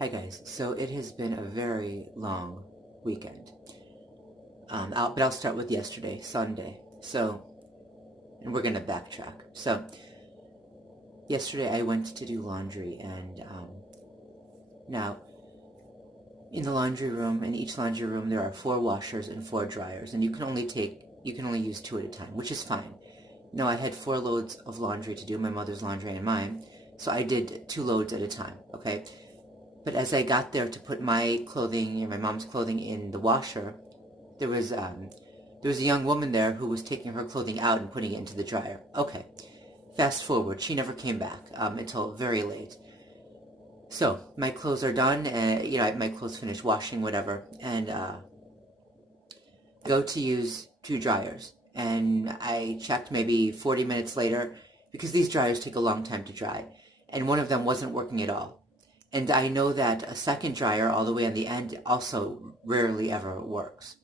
Hi guys, so it has been a very long weekend. But I'll start with yesterday, Sunday. And we're gonna backtrack. So, yesterday I went to do laundry, and now in the laundry room, in each laundry room, there are 4 washers and 4 dryers, and you can only use 2 at a time, which is fine. Now I had 4 loads of laundry to do, my mother's laundry and mine, so I did 2 loads at a time. Okay. But as I got there to put my clothing and my mom's clothing in the washer, there was a young woman there who was taking her clothing out and putting it into the dryer. Okay, fast forward, she never came back until very late. So my clothes are done, and my clothes finished washing, whatever, and go to use 2 dryers. And I checked maybe 40 minutes later, because these dryers take a long time to dry, and one of them wasn't working at all. And I know that a second dryer all the way on the end also rarely ever works.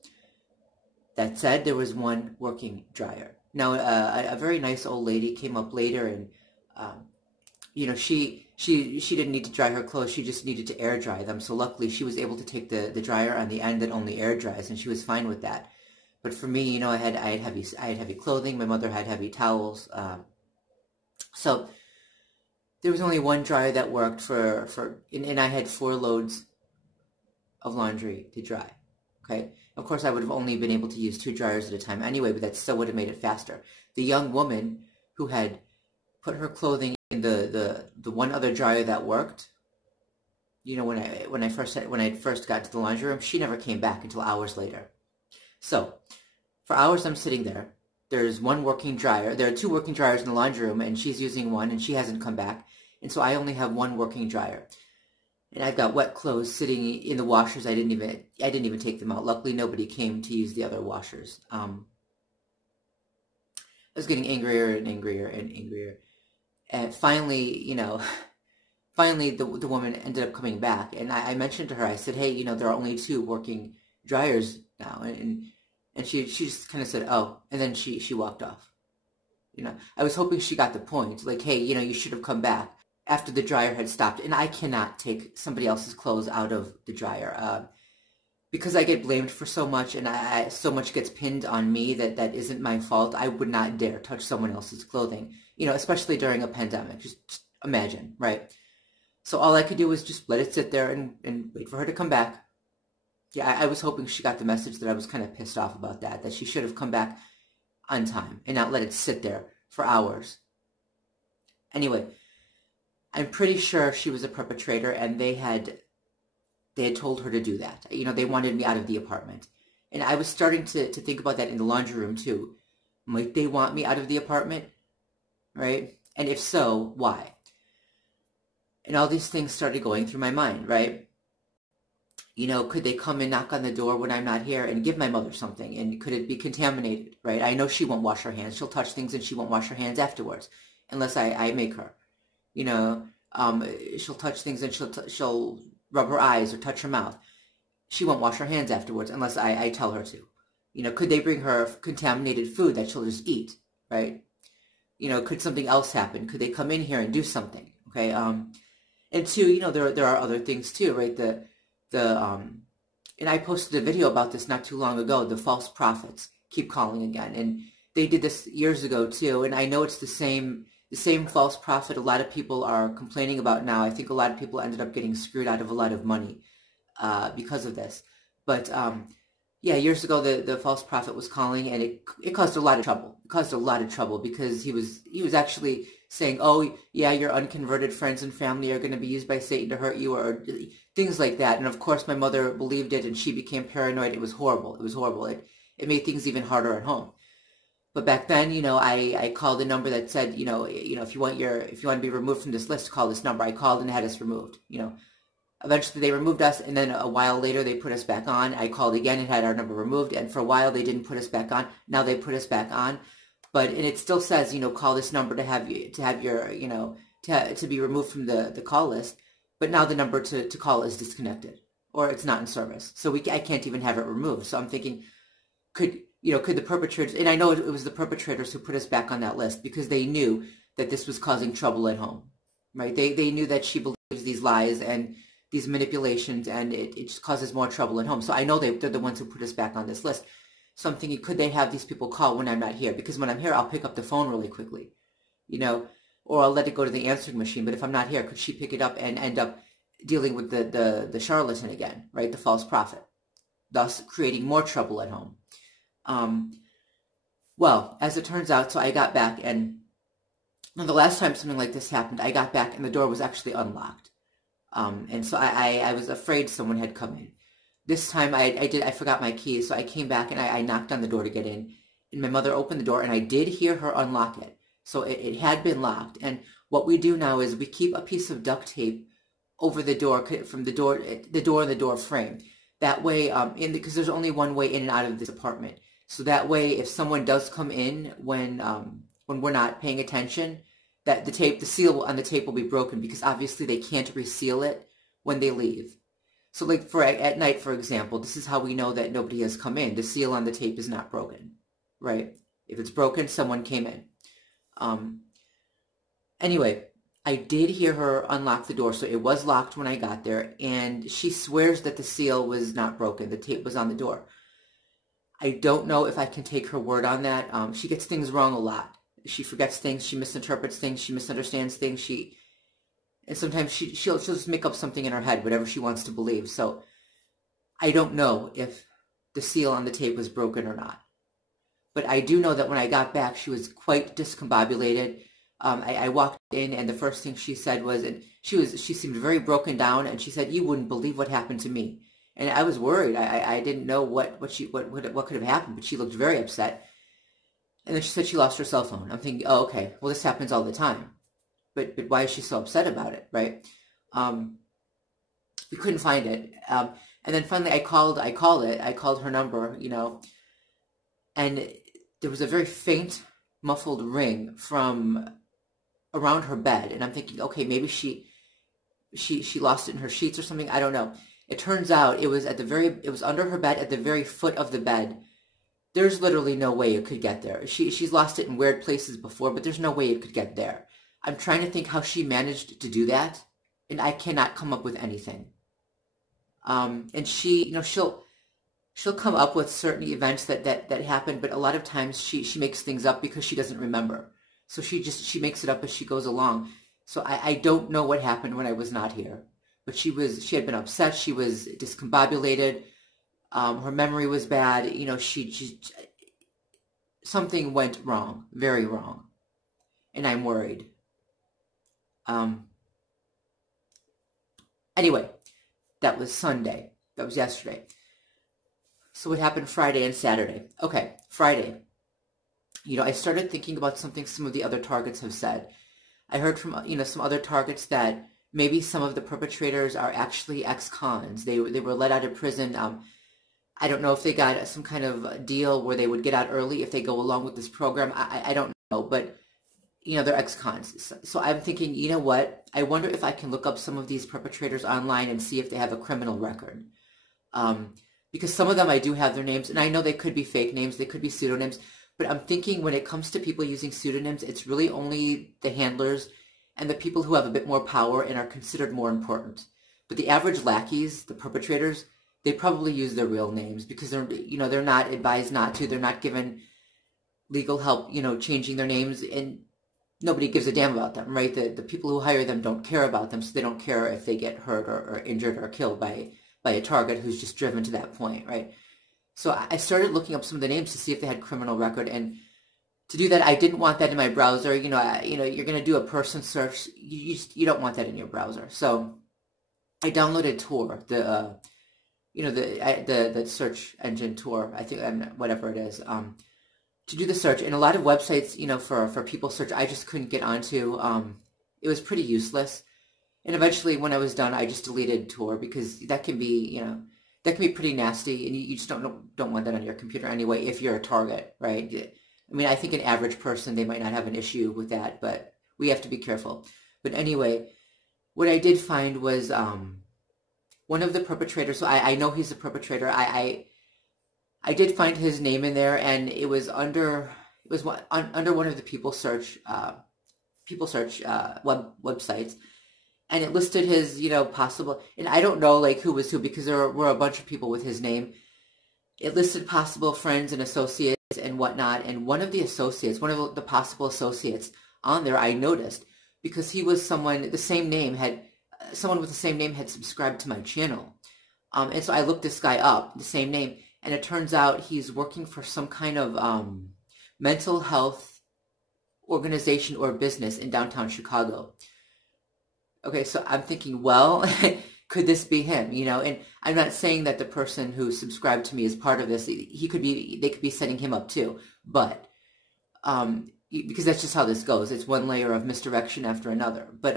That said, there was one working dryer. Now, a very nice old lady came up later, and she didn't need to dry her clothes. She just needed to air dry them. So luckily, she was able to take the dryer on the end that only air dries, and she was fine with that. But for me, I had heavy clothing. My mother had heavy towels. So there was only one dryer that worked and I had 4 loads of laundry to dry. Okay. Of course, I would have only been able to use 2 dryers at a time anyway, but that still would have made it faster. The young woman who had put her clothing in the one other dryer that worked, when I first got to the laundry room, she never came back until hours later. So for hours I'm sitting there. There's one working dryer. There are 2 working dryers in the laundry room, and she's using one, and she hasn't come back. And so I only have one working dryer. And I've got wet clothes sitting in the washers. I didn't even take them out. Luckily, nobody came to use the other washers. I was getting angrier and angrier and angrier. And finally, the woman ended up coming back. And I mentioned to her, I said, hey, there are only 2 working dryers now. And she just kind of said, oh, and then she walked off. I was hoping she got the point. Like, hey, you should have come back after the dryer had stopped. And I cannot take somebody else's clothes out of the dryer because I get blamed for so much, and so much gets pinned on me that isn't my fault. I would not dare touch someone else's clothing, especially during a pandemic. Just imagine, right? So all I could do was just let it sit there and wait for her to come back. Yeah, I was hoping she got the message that I was kind of pissed off about that she should have come back on time and not let it sit there for hours. Anyway, I'm pretty sure she was a perpetrator, and they had told her to do that. They wanted me out of the apartment. And I was starting to think about that in the laundry room too. Might they want me out of the apartment? Right? And if so, why? And all these things started going through my mind, right? Could they come and knock on the door when I'm not here and give my mother something? And could it be contaminated, right? I know she won't wash her hands. She'll touch things and she won't wash her hands afterwards, unless I make her. She'll touch things and she'll rub her eyes or touch her mouth. She won't wash her hands afterwards unless I tell her to. Could they bring her contaminated food that she'll just eat, right? Could something else happen? Could they come in here and do something? Okay. And 2, there are other things too, right? And I posted a video about this not too long ago. The false prophets keep calling again, and they did this years ago too. And I know it's the same false prophet a lot of people are complaining about now. I think a lot of people ended up getting screwed out of a lot of money because of this. But yeah, years ago the false prophet was calling, and it caused a lot of trouble. It caused a lot of trouble because he was actually saying, oh yeah, your unconverted friends and family are going to be used by Satan to hurt you, or things like that. And of course my mother believed it, and she became paranoid. It was horrible. It was horrible. It made things even harder at home. But back then, I called a number that said, if you want to be removed from this list, call this number. I called and had us removed. Eventually they removed us, and then a while later they put us back on. I called again and had our number removed, and for a while they didn't put us back on. Now they put us back on, and it still says, call this number to be removed from the call list. But now the number to call is disconnected, or it's not in service. So I can't even have it removed. So I'm thinking, could the perpetrators, and I know it was the perpetrators who put us back on that list because they knew that this was causing trouble at home, right? They knew that she believes these lies, and these manipulations, and it just causes more trouble at home. So I know they're the ones who put us back on this list. So I'm thinking, could they have these people call when I'm not here? Because when I'm here, I'll pick up the phone really quickly, or I'll let it go to the answering machine. But if I'm not here, could she pick it up and end up dealing with the charlatan again, right? The false prophet, thus creating more trouble at home. Well, as it turns out, so I got back, and the last time something like this happened, I got back and the door was actually unlocked. And so I was afraid someone had come in. This time I forgot my keys, so I came back and I knocked on the door to get in. And my mother opened the door, and I did hear her unlock it. So it had been locked. And what we do now is we keep a piece of duct tape over the door, from the door and the door frame. That way, because there's only one way in and out of this apartment. So that way, if someone does come in when we're not paying attention, that the seal on the tape will be broken, because obviously they can't reseal it when they leave. So like at night, for example, this is how we know that nobody has come in. The seal on the tape is not broken, right? If it's broken, someone came in. Anyway, I did hear her unlock the door, so it was locked when I got there, and she swears that the seal was not broken. The tape was on the door. I don't know if I can take her word on that. She gets things wrong a lot. She forgets things, she misinterprets things, she misunderstands things, and sometimes she'll just make up something in her head, whatever she wants to believe. So I don't know if the seal on the tape was broken or not. But I do know that when I got back, she was quite discombobulated. I walked in, and the first thing she said was, and she seemed very broken down, and she said, "You wouldn't believe what happened to me." And I was worried. I didn't know what could have happened, but she looked very upset. And then she said she lost her cell phone. I'm thinking, oh, okay, well, this happens all the time. But why is she so upset about it, right? We couldn't find it. And then finally I called her number, and there was a very faint, muffled ring from around her bed. And I'm thinking, okay, maybe she lost it in her sheets or something. I don't know. It turns out it was under her bed, at the very foot of the bed. There's literally no way it could get there. She's lost it in weird places before, but there's no way it could get there. I'm trying to think how she managed to do that, and I cannot come up with anything. And she'll come up with certain events that happened, but a lot of times she makes things up because she doesn't remember. So she makes it up as she goes along. So I don't know what happened when I was not here, but she had been upset. She was discombobulated. Her memory was bad. Something went wrong, very wrong, and I'm worried. Anyway, that was Sunday. That was yesterday. So what happened Friday and Saturday? Okay, Friday. I started thinking about something some of the other targets have said. I heard from, some other targets that maybe some of the perpetrators are actually ex-cons. They were let out of prison. I don't know if they got some kind of deal where they would get out early if they go along with this program. I don't know, but, they're ex-cons. So I'm thinking, you know what? I wonder if I can look up some of these perpetrators online and see if they have a criminal record. Because some of them I do have their names, and I know they could be fake names, they could be pseudonyms, but I'm thinking when it comes to people using pseudonyms, it's really only the handlers and the people who have a bit more power and are considered more important. But the average lackeys, the perpetrators, they probably use their real names because they're not advised not to. They're not given legal help, changing their names, and nobody gives a damn about them, right? The people who hire them don't care about them, so they don't care if they get hurt or injured or killed by a target who's just driven to that point, right? So I started looking up some of the names to see if they had criminal record, and to do that, I didn't want that in my browser. You're going to do a person search. You don't want that in your browser. So I downloaded Tor, the search engine Tor, I think, whatever it is, to do the search. And a lot of websites, for people search, I just couldn't get onto. It was pretty useless. And eventually, when I was done, I just deleted Tor because that can be, pretty nasty, and you just don't want that on your computer anyway if you're a target, right? I mean, I think an average person, they might not have an issue with that, but we have to be careful. But anyway, what I did find was one of the perpetrators. So I know he's a perpetrator. I did find his name in there, and it was under one of the people search websites. and it listed his, possible, and I don't know like who was who because there were a bunch of people with his name. It listed possible friends and associates and whatnot, and one of the associates, one of the possible associates on there, I noticed because he was someone with the same name had subscribed to my channel, and so I looked this guy up, the same name, and it turns out he's working for some kind of mental health organization or business in downtown Chicago. Okay, so I'm thinking, well, could this be him? And I'm not saying that the person who subscribed to me is part of this. They could be setting him up too. But because that's just how this goes. It's one layer of misdirection after another. But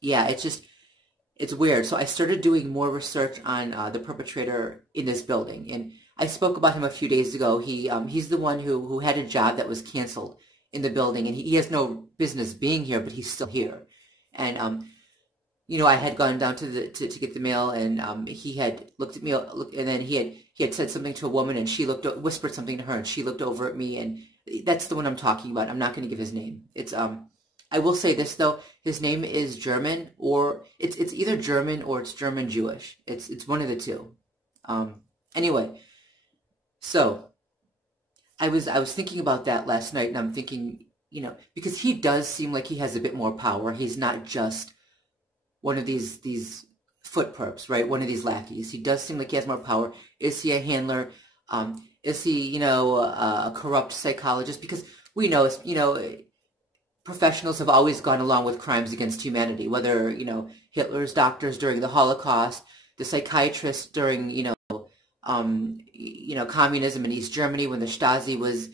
yeah, it's weird. So I started doing more research on the perpetrator in this building, and I spoke about him a few days ago. He's the one who had a job that was canceled in the building, and he has no business being here, but he's still here. And I had gone down to get the mail, and he had looked at me, and then he had said something to a woman, and she whispered something to her, and she looked over at me, and that's the one I'm talking about. I'm not going to give his name. It's I will say this though, his name is German, or it's either German or it's German Jewish. It's one of the two. Anyway, so I was thinking about that last night, and I'm thinking, because he does seem like he has a bit more power. He's not just one of these foot perps, right? One of these lackeys. He does seem like he has more power. Is he a handler? Is he, a corrupt psychologist? Because we know, professionals have always gone along with crimes against humanity, whether, Hitler's doctors during the Holocaust, the psychiatrists during, communism in East Germany when the Stasi was,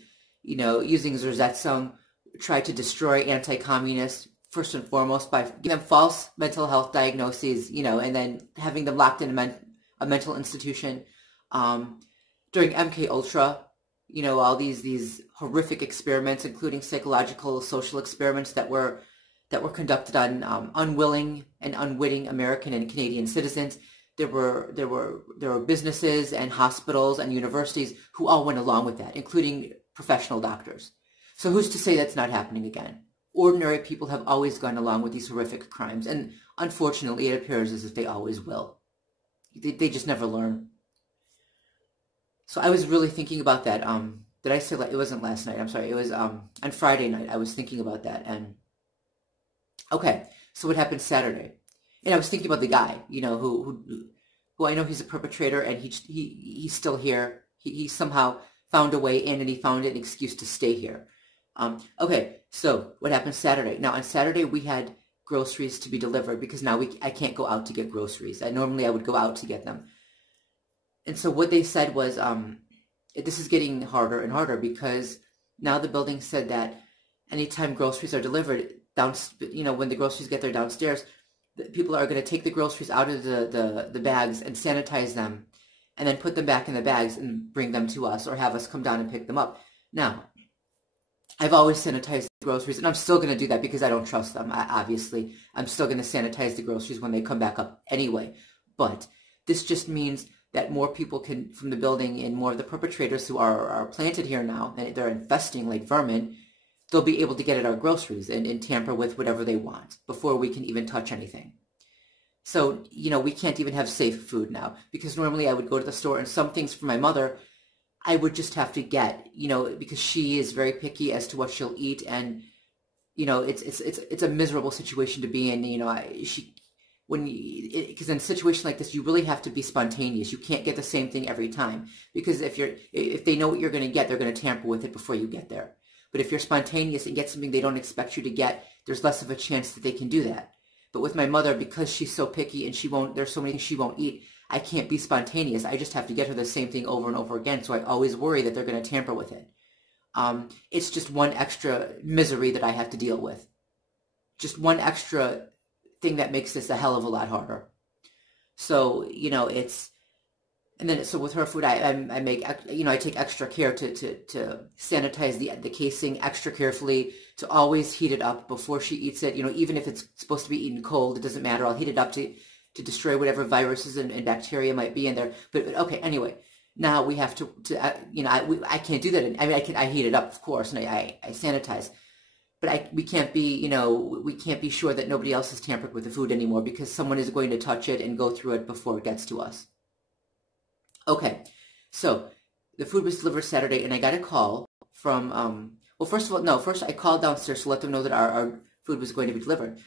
using Zersetzung, tried to destroy anti-communists, first and foremost, by giving them false mental health diagnoses, and then having them locked in a mental institution. During MK Ultra, all these horrific experiments, including psychological, social experiments that were conducted on unwilling and unwitting American and Canadian citizens. There were businesses and hospitals and universities who all went along with that, including professional doctors. So who's to say that's not happening again? Ordinary people have always gone along with these horrific crimes, and unfortunately it appears as if they always will. They just never learn. So I was really thinking about that. Did I say, it wasn't last night, I'm sorry, it was on Friday night. I was thinking about that, and okay, so what happened Saturday? And I was thinking about the guy, who I know he's a perpetrator, and he's still here. He somehow found a way in, and he found an excuse to stay here. Okay, so what happened Saturday? Now, on Saturday, we had groceries to be delivered because now I can't go out to get groceries. Normally I would go out to get them. And so what they said was, this is getting harder and harder because now the building said that anytime groceries are delivered, when the groceries get there downstairs, people are going to take the groceries out of the bags and sanitize them and then put them back in the bags and bring them to us or have us come down and pick them up. Now, I've always sanitized the groceries, and I'm still going to do that because I don't trust them, obviously. I'm still going to sanitize the groceries when they come back up anyway. But this just means that more people from the building and more of the perpetrators who are planted here now, and they're infesting like vermin, they'll be able to get at our groceries and tamper with whatever they want before we can even touch anything. So, we can't even have safe food now, because normally I would go to the store and some things for my mother, I would just have to get, because she is very picky as to what she'll eat, and, it's a miserable situation to be in, because in a situation like this, you really have to be spontaneous. You can't get the same thing every time, because if they know what you're going to get, they're going to tamper with it before you get there. But if you're spontaneous and get something they don't expect you to get, there's less of a chance that they can do that. But with my mother, because she's so picky and there's so many things she won't eat, I can't be spontaneous. I just have to get her the same thing over and over again, so I always worry that they're going to tamper with it. It's just one extra misery that I have to deal with. Just one extra thing that makes this a hell of a lot harder. So, so with her food, I make, I take extra care to sanitize the casing extra carefully, to always heat it up before she eats it. Even if it's supposed to be eaten cold, it doesn't matter. I'll heat it up to destroy whatever viruses and bacteria might be in there. But okay, anyway, now we have I can't do that. I heat it up, of course, and I sanitize. but we can't be, we can't be sure that nobody else has tampered with the food anymore because someone is going to touch it and go through it before it gets to us. Okay, so the food was delivered Saturday, and I got a call from, well, first of all, no, first I called downstairs to let them know that our food was going to be delivered.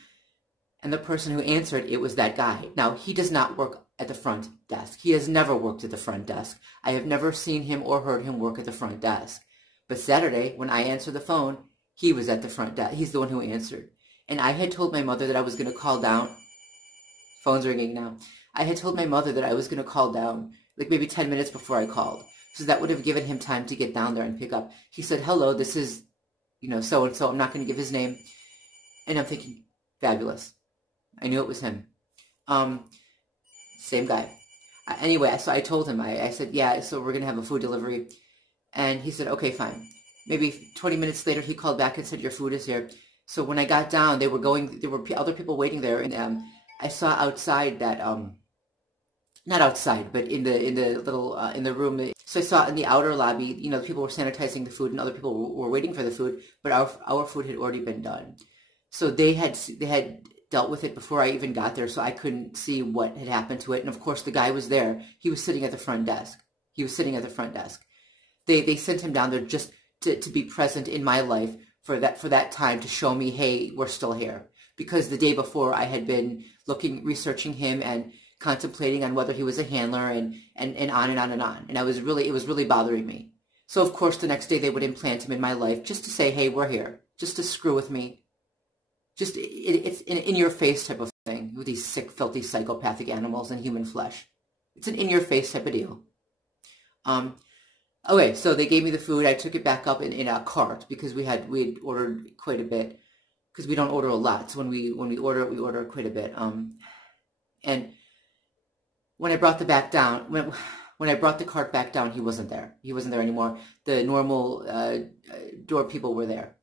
And the person who answered, it was that guy. Now, he does not work at the front desk. He has never worked at the front desk. I have never seen him or heard him work at the front desk. But Saturday, when I answered the phone, he was at the front desk. He's the one who answered. And I had told my mother that I was going to call down. Phone's ringing now. I had told my mother that I was going to call down, like maybe 10 minutes before I called. So that would have given him time to get down there and pick up. He said, hello, this is, so-and-so. I'm not going to give his name. And I'm thinking, fabulous. I knew it was him. Same guy. Anyway, so I told him, I said, yeah, so we're going to have a food delivery. And he said, okay, fine. Maybe 20 minutes later, he called back and said, your food is here. So when I got down, there were other people waiting there. And I saw outside that, not outside, but in the little, in the room. So I saw in the outer lobby, people were sanitizing the food and other people were waiting for the food, but our food had already been done. So they had dealt with it before I even got there, so I couldn't see what had happened to it. And of course, the guy was there. He was sitting at the front desk. They sent him down there just to be present in my life for that time, to show me, hey, we're still here. Because the day before, I had been researching him and contemplating on whether he was a handler and on and on and on. And it was really bothering me. So of course, the next day they would implant him in my life just to say, hey, we're here, just to screw with me. Just, it's an in-your-face type of thing with these sick, filthy, psychopathic animals and human flesh. It's an in-your-face type of deal. Okay, so they gave me the food. I took it back up in a cart because we had ordered quite a bit, because we don't order a lot. So when we order it, we order quite a bit. And when I brought when I brought the cart back down, he wasn't there. He wasn't there anymore. The normal door people were there.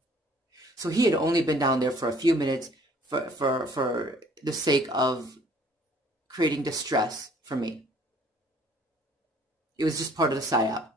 So he had only been down there for a few minutes for the sake of creating distress for me. It was just part of the psyop.